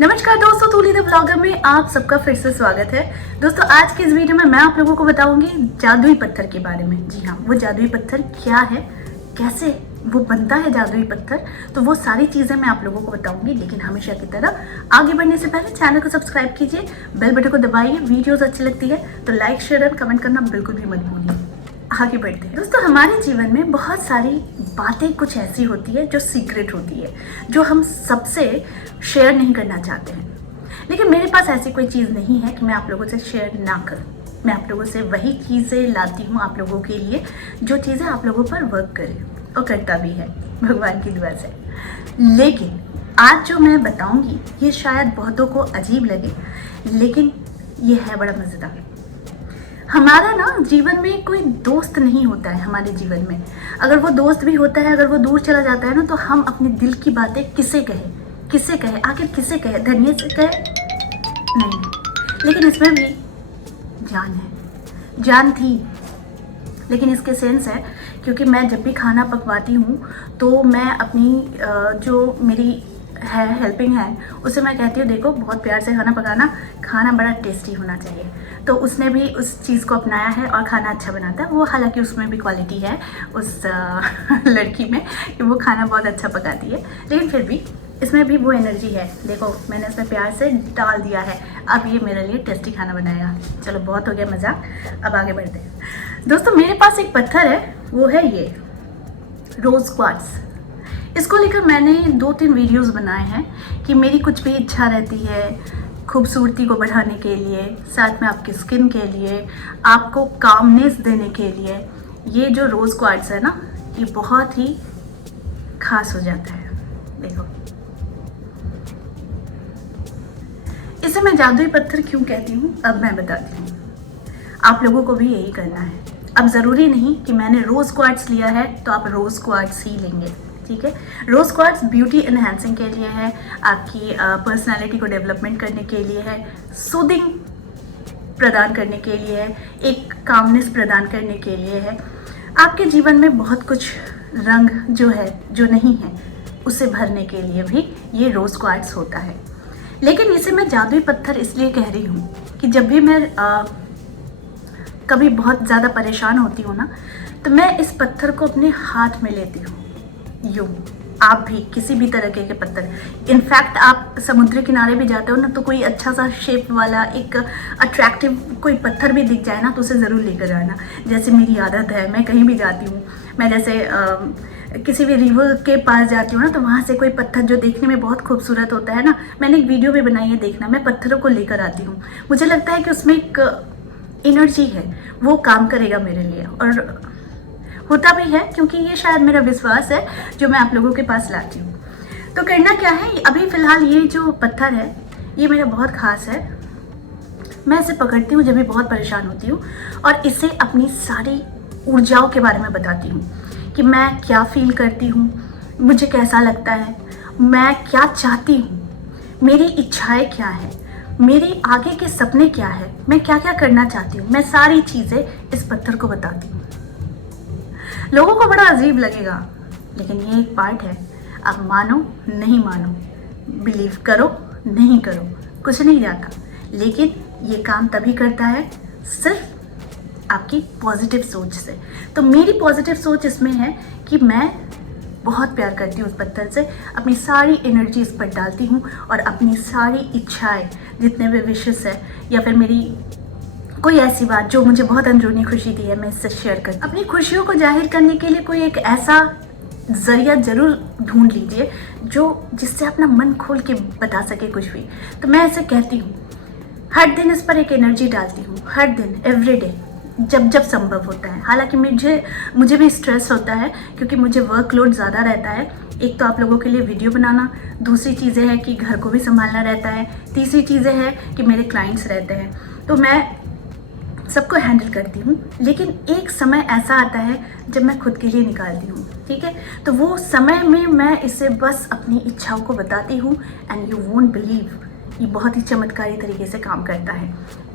नमस्कार दोस्तों, तूली the blogger में आप सबका फिर से स्वागत है। दोस्तों आज की इस वीडियो में मैं आप लोगों को बताऊंगी जादुई पत्थर के बारे में। जी हाँ, वो जादुई पत्थर क्या है, कैसे वो बनता है जादुई पत्थर, तो वो सारी चीज़ें मैं आप लोगों को बताऊंगी। लेकिन हमेशा की तरह आगे बढ़ने से पहले चैनल को सब्सक्राइब कीजिए, बेल बटन को दबाइए। वीडियोस अच्छी लगती है तो लाइक, शेयर और कमेंट करना बिल्कुल भी मत भूलिए। आगे बढ़ते हैं दोस्तों। हमारे जीवन में बहुत सारी बातें कुछ ऐसी होती है जो सीक्रेट होती है, जो हम सबसे शेयर नहीं करना चाहते हैं। लेकिन मेरे पास ऐसी कोई चीज़ नहीं है कि मैं आप लोगों से शेयर ना करूं। मैं आप लोगों से वही चीज़ें लाती हूँ आप लोगों के लिए, जो चीज़ें आप लोगों पर वर्क करे, और करता भी है भगवान की दुआ से। लेकिन आज जो मैं बताऊंगी ये शायद बहुतों को अजीब लगे, लेकिन ये है बड़ा मज़ेदार। हमारा ना जीवन में कोई दोस्त नहीं होता है। हमारे जीवन में अगर वो दोस्त भी होता है, अगर वो दूर चला जाता है ना, तो हम अपने दिल की बातें किसे कहे, आखिर किसे कहे? धनिया से कहे? नहीं। लेकिन इसमें भी जान है, जान थी। लेकिन इसके सेंस है, क्योंकि मैं जब भी खाना पकवाती हूँ तो मैं अपनी जो मेरी है हेल्पिंग है उसे मैं कहती हूँ, देखो बहुत प्यार से खाना पकाना, खाना बड़ा टेस्टी होना चाहिए। तो उसने भी उस चीज़ को अपनाया है और खाना अच्छा बनाता है वो। हालांकि उसमें भी क्वालिटी है उस लड़की में कि वो खाना बहुत अच्छा पकाती है, लेकिन फिर भी इसमें भी वो एनर्जी है। देखो मैंने इसमें प्यार से डाल दिया है, अब ये मेरे लिए टेस्टी खाना बनाएगा। चलो बहुत हो गया मजाक, अब आगे बढ़ते हैं। दोस्तों मेरे पास एक पत्थर है, वो है ये रोज़ क्वार्ट्ज। इसको लेकर मैंने 2-3 वीडियोस बनाए हैं कि मेरी कुछ भी इच्छा रहती है खूबसूरती को बढ़ाने के लिए, साथ में आपकी स्किन के लिए, आपको कामनेस देने के लिए, ये जो रोज़ क्वार्ट्ज है ना, ये बहुत ही खास हो जाता है। देखो इसे मैं जादुई पत्थर क्यों कहती हूँ अब मैं बताती हूँ। आप लोगों को भी यही करना है। अब ज़रूरी नहीं कि मैंने रोज़ क्वार्ट्ज लिया है तो आप रोज़ क्वार्ट्ज ही लेंगे, ठीक है। रोज़ क्वार्ट्ज ब्यूटी एनहांसिंग के लिए है, आपकी पर्सनालिटी को डेवलपमेंट करने के लिए है, सूदिंग प्रदान करने के लिए है, एक कामनेस प्रदान करने के लिए है। आपके जीवन में बहुत कुछ रंग जो है, जो नहीं है, उसे भरने के लिए भी ये रोज़ क्वार्ट्ज होता है। लेकिन इसे मैं जादुई पत्थर इसलिए कह रही हूँ कि जब भी मैं कभी बहुत ज़्यादा परेशान होती हूँ ना, तो मैं इस पत्थर को अपने हाथ में लेती हूँ। यूँ आप भी किसी भी तरह के पत्थर, इनफैक्ट आप समुद्र किनारे भी जाते हो ना, तो कोई अच्छा सा शेप वाला एक अट्रैक्टिव कोई पत्थर भी दिख जाए ना, तो उसे ज़रूर लेकर जाना। जैसे मेरी आदत है, मैं कहीं भी जाती हूँ, मैं जैसे किसी भी रिवर के पास जाती हूँ ना, तो वहाँ से कोई पत्थर जो देखने में बहुत खूबसूरत होता है ना, मैंने एक वीडियो भी बनाई है, देखना। मैं पत्थरों को लेकर आती हूँ, मुझे लगता है कि उसमें एक एनर्जी है, वो काम करेगा मेरे लिए, और होता भी है, क्योंकि ये शायद मेरा विश्वास है जो मैं आप लोगों के पास लाती हूँ। तो करना क्या है, अभी फ़िलहाल ये जो पत्थर है ये मेरा बहुत ख़ास है। मैं इसे पकड़ती हूँ जब भी बहुत परेशान होती हूँ, और इसे अपनी सारी ऊर्जाओं के बारे में बताती हूँ कि मैं क्या फील करती हूँ, मुझे कैसा लगता है, मैं क्या चाहती हूँ, मेरी इच्छाएं क्या है, मेरी आगे के सपने क्या है, मैं क्या क्या करना चाहती हूँ। मैं सारी चीज़ें इस पत्थर को बताती हूँ। लोगों को बड़ा अजीब लगेगा, लेकिन ये एक पार्ट है। आप मानो नहीं मानो, बिलीव करो नहीं करो, कुछ नहीं जाता, लेकिन ये काम तभी करता है सिर्फ आपकी पॉजिटिव सोच से। तो मेरी पॉजिटिव सोच इसमें है कि मैं बहुत प्यार करती हूँ उस पत्थर से, अपनी सारी एनर्जी इस पर डालती हूँ, और अपनी सारी इच्छाएं, जितने भी विशेस है, या फिर मेरी कोई ऐसी बात जो मुझे बहुत अंदरूनी खुशी दी है, मैं इससे शेयर करती हूँ। अपनी खुशियों को जाहिर करने के लिए कोई एक ऐसा ज़रिया ज़रूर ढूंढ लीजिए जो जिससे अपना मन खोल के बता सके कुछ भी। तो मैं ऐसे कहती हूँ, हर दिन इस पर एक एनर्जी डालती हूँ, हर दिन, एवरी डे, जब जब संभव होता है। हालांकि मुझे भी स्ट्रेस होता है, क्योंकि मुझे वर्कलोड ज़्यादा रहता है। एक तो आप लोगों के लिए वीडियो बनाना, दूसरी चीज़ें है कि घर को भी संभालना रहता है, तीसरी चीज़ें है कि मेरे क्लाइंट्स रहते हैं, तो मैं सबको हैंडल करती हूँ। लेकिन एक समय ऐसा आता है जब मैं खुद के लिए निकालती हूँ, ठीक है। तो वो समय में मैं इसे बस अपनी इच्छाओं को बताती हूँ, एंड यू वोंट बिलीव, ये बहुत ही चमत्कारी तरीके से काम करता है।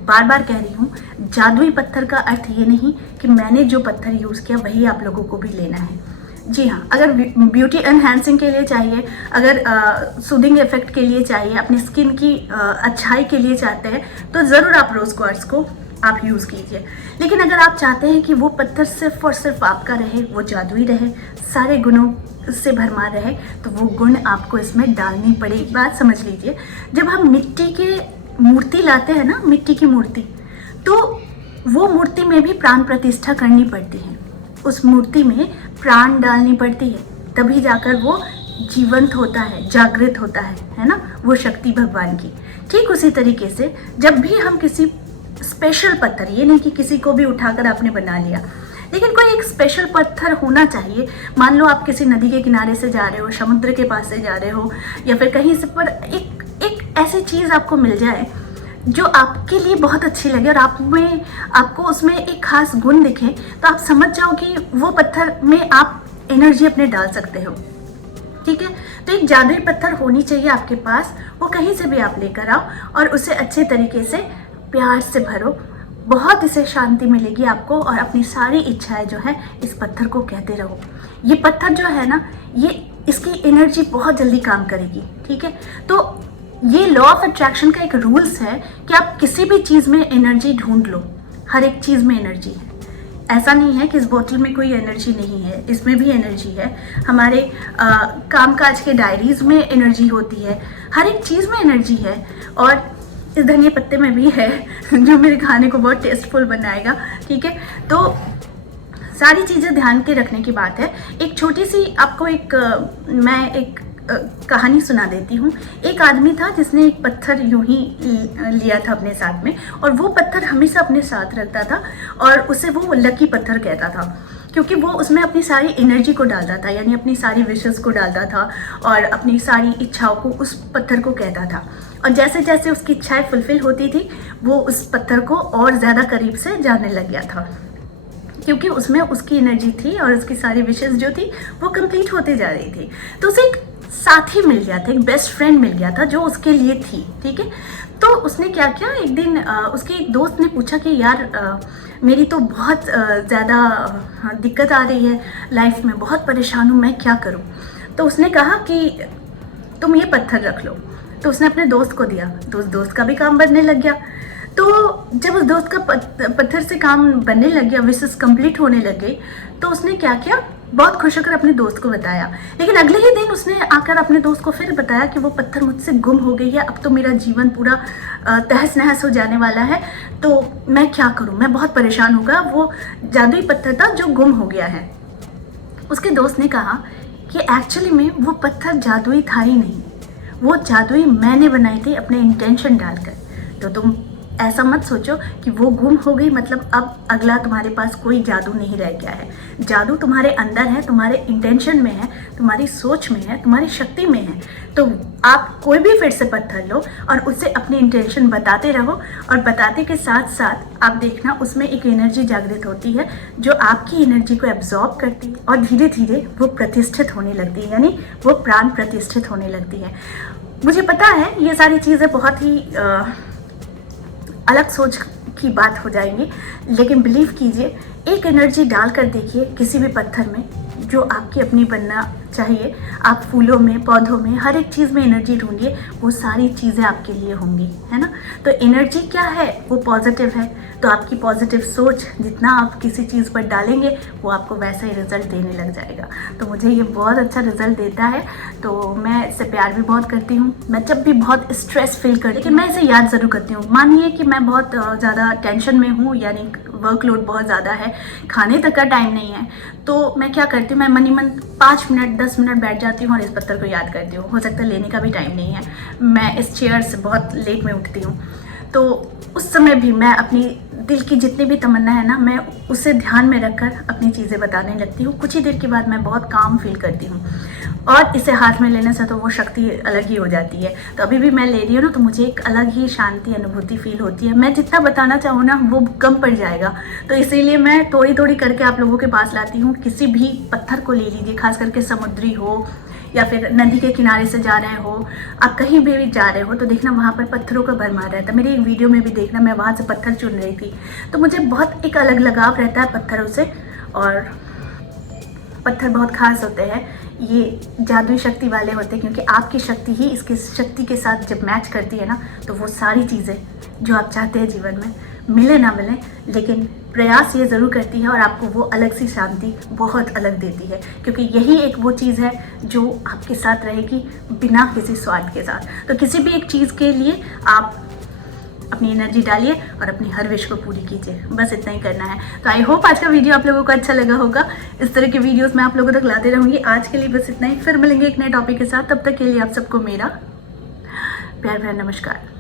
बार बार कह रही हूँ, जादुई पत्थर का अर्थ ये नहीं कि मैंने जो पत्थर यूज़ किया वही आप लोगों को भी लेना है। जी हाँ, अगर ब्यूटी एनहांसिंग के लिए चाहिए, अगर सूदिंग इफेक्ट के लिए चाहिए, अपनी स्किन की अच्छाई के लिए चाहते हैं, तो ज़रूर आप रोज़ क्वार्ट्ज को आप यूज़ कीजिए। लेकिन अगर आप चाहते हैं कि वो पत्थर सिर्फ और सिर्फ आपका रहे, वो जादुई रहे, सारे गुणों से भरमार रहे, तो वो गुण आपको इसमें डालनी पड़ेगी। बात समझ लीजिए, जब हम मिट्टी के मूर्ति लाते हैं ना, मिट्टी की मूर्ति, तो वो मूर्ति में भी प्राण प्रतिष्ठा करनी पड़ती है, उस मूर्ति में प्राण डालनी पड़ती है, तभी जाकर वो जीवंत होता है, जागृत होता है ना, वो शक्ति भगवान की। ठीक उसी तरीके से जब भी हम किसी स्पेशल पत्थर, ये नहीं कि किसी को भी उठाकर आपने बना लिया, लेकिन कोई एक स्पेशल पत्थर होना चाहिए। मान लो आप किसी नदी के किनारे से जा रहे हो, समुद्र के पास से जा रहे हो, या फिर कहीं से पर एक ऐसी चीज़ आपको मिल जाए जो आपके लिए बहुत अच्छी लगे और आपको उसमें एक खास गुण दिखे, तो आप समझ जाओ कि वो पत्थर में आप एनर्जी अपने डाल सकते हो। ठीक है, तो एक जादुई पत्थर होनी चाहिए आपके पास, वो कहीं से भी आप लेकर आओ और उसे अच्छे तरीके से प्यार से भरो, बहुत इसे शांति मिलेगी आपको, और अपनी सारी इच्छाएं जो है इस पत्थर को कहते रहो। ये पत्थर जो है ना, ये इसकी एनर्जी बहुत जल्दी काम करेगी। ठीक है, तो ये लॉ ऑफ अट्रैक्शन का एक रूल्स है कि आप किसी भी चीज़ में एनर्जी ढूंढ लो, हर एक चीज़ में एनर्जी है। ऐसा नहीं है कि इस बोतल में कोई एनर्जी नहीं है, इसमें भी एनर्जी है। हमारे कामकाज के डायरीज में एनर्जी होती है, हर एक चीज़ में एनर्जी है, और इस धनिया पत्ते में भी है जो मेरे खाने को बहुत टेस्टफुल बनाएगा। ठीक है, तो सारी चीज़ें ध्यान के रखने की बात है। एक छोटी सी आपको मैं एक कहानी सुना देती हूँ। एक आदमी था जिसने एक पत्थर यूं ही लिया था अपने साथ में, और वो पत्थर हमेशा अपने साथ रखता था, और उसे वो लकी पत्थर कहता था, क्योंकि वो उसमें अपनी सारी एनर्जी को डालता था, यानी अपनी सारी विशेस को डालता था और अपनी सारी इच्छाओं को उस पत्थर को कहता था। और जैसे जैसे उसकी इच्छाएं फुलफिल होती थी, वो उस पत्थर को और ज़्यादा करीब से जानने लग गया था, क्योंकि उसमें उसकी एनर्जी थी और उसकी सारी विशेस जो थी वो कंप्लीट होती जा रही थी। तो उसे एक साथी मिल गया था, एक बेस्ट फ्रेंड मिल गया था जो उसके लिए थी। ठीक है, तो उसने क्या किया, एक दिन उसके एक दोस्त ने पूछा कि यार मेरी तो बहुत ज़्यादा दिक्कत आ रही है लाइफ में, बहुत परेशान हूँ, मैं क्या करूँ। तो उसने कहा कि तुम ये पत्थर रख लो। तो उसने अपने दोस्त को दिया, तो उस दोस्त का भी काम बनने लग गया। तो जब उस दोस्त का पत्थर से काम बनने लग गया, विशेस कंप्लीट होने लग गई, तो उसने क्या किया, बहुत खुश होकर अपने दोस्त को बताया। लेकिन अगले ही दिन उसने आकर अपने दोस्त को फिर बताया कि वो पत्थर मुझसे गुम हो गई है, अब तो मेरा जीवन पूरा तहस नहस हो जाने वाला है, तो मैं क्या करूं, मैं बहुत परेशान होगा, वो जादुई पत्थर था जो गुम हो गया है। उसके दोस्त ने कहा कि एक्चुअली में वो पत्थर जादुई था ही नहीं, वो जादुई मैंने बनाई थी अपने इंटेंशन डालकर। तो तुम ऐसा मत सोचो कि वो गुम हो गई मतलब अब अगला तुम्हारे पास कोई जादू नहीं रह गया है। जादू तुम्हारे अंदर है, तुम्हारे इंटेंशन में है, तुम्हारी सोच में है, तुम्हारी शक्ति में है। तो आप कोई भी फिर से पत्थर लो और उससे अपनी इंटेंशन बताते रहो, और बताते के साथ साथ आप देखना उसमें एक एनर्जी जागृत होती है जो आपकी एनर्जी को एब्जॉर्ब करती है, और धीरे धीरे वो प्रतिष्ठित होने लगती है, यानी वो प्राण प्रतिष्ठित होने लगती है। मुझे पता है ये सारी चीज़ें बहुत ही अलग सोच की बात हो जाएंगी, लेकिन बिलीव कीजिए, एक एनर्जी डाल कर देखिए किसी भी पत्थर में जो आपकी अपनी बनना चाहिए। आप फूलों में, पौधों में, हर एक चीज़ में एनर्जी ढूंढिए, वो सारी चीज़ें आपके लिए होंगी, है ना। तो एनर्जी क्या है, वो पॉजिटिव है। तो आपकी पॉजिटिव सोच जितना आप किसी चीज़ पर डालेंगे वो आपको वैसा ही रिजल्ट देने लग जाएगा। तो मुझे ये बहुत अच्छा रिजल्ट देता है, तो मैं इससे प्यार भी बहुत करती हूँ। मैं जब भी बहुत स्ट्रेस फील करती, लेकिन मैं इसे याद ज़रूर करती हूँ। मानिए कि मैं बहुत ज़्यादा टेंशन में हूँ, यानी वर्कलोड बहुत ज़्यादा है, खाने तक का टाइम नहीं है, तो मैं क्या करती हूँ, मैं मनी मन 5 मिनट 10 मिनट बैठ जाती हूँ और इस पत्थर को याद करती हूँ। हो सकता है लेने का भी टाइम नहीं है, मैं इस चेयर से बहुत लेट में उठती हूँ, तो उस समय भी मैं अपनी दिल की जितनी भी तमन्ना है ना, मैं उसे ध्यान में रखकर अपनी चीज़ें बताने लगती हूँ। कुछ ही देर के बाद मैं बहुत काम फील करती हूँ, और इसे हाथ में लेने से तो वो शक्ति अलग ही हो जाती है। तो अभी भी मैं ले रही हूँ ना, तो मुझे एक अलग ही शांति अनुभूति फील होती है। मैं जितना बताना चाहूँ ना वो कम पड़ जाएगा, तो इसीलिए मैं थोड़ी थोड़ी करके आप लोगों के पास लाती हूँ। किसी भी पत्थर को ले लीजिए, खास करके समुद्री हो या फिर नदी के किनारे से जा रहे हो, आप कहीं भी जा रहे हो, तो देखना वहाँ पर पत्थरों का भरमार रहता है। मेरी एक वीडियो में भी देखना, मैं वहाँ से पत्थर चुन रही थी, तो मुझे बहुत एक अलग लगाव रहता है पत्थरों से। और पत्थर बहुत खास होते हैं, ये जादुई शक्ति वाले होते हैं, क्योंकि आपकी शक्ति ही इसकी शक्ति के साथ जब मैच करती है ना, तो वो सारी चीज़ें जो आप चाहते हैं जीवन में मिले ना मिले, लेकिन प्रयास ये ज़रूर करती है और आपको वो अलग सी शांति बहुत अलग देती है, क्योंकि यही एक वो चीज़ है जो आपके साथ रहेगी बिना किसी स्वार्थ के साथ। तो किसी भी एक चीज़ के लिए आप अपनी एनर्जी डालिए और अपनी हर विश को पूरी कीजिए, बस इतना ही करना है। तो आई होप आज का वीडियो आप लोगों को अच्छा लगा होगा। इस तरह के वीडियोस मैं आप लोगों तक लाते रहूँगी। आज के लिए बस इतना ही, फिर मिलेंगे एक नए टॉपिक के साथ। तब तक के लिए आप सबको मेरा प्यार भरा नमस्कार।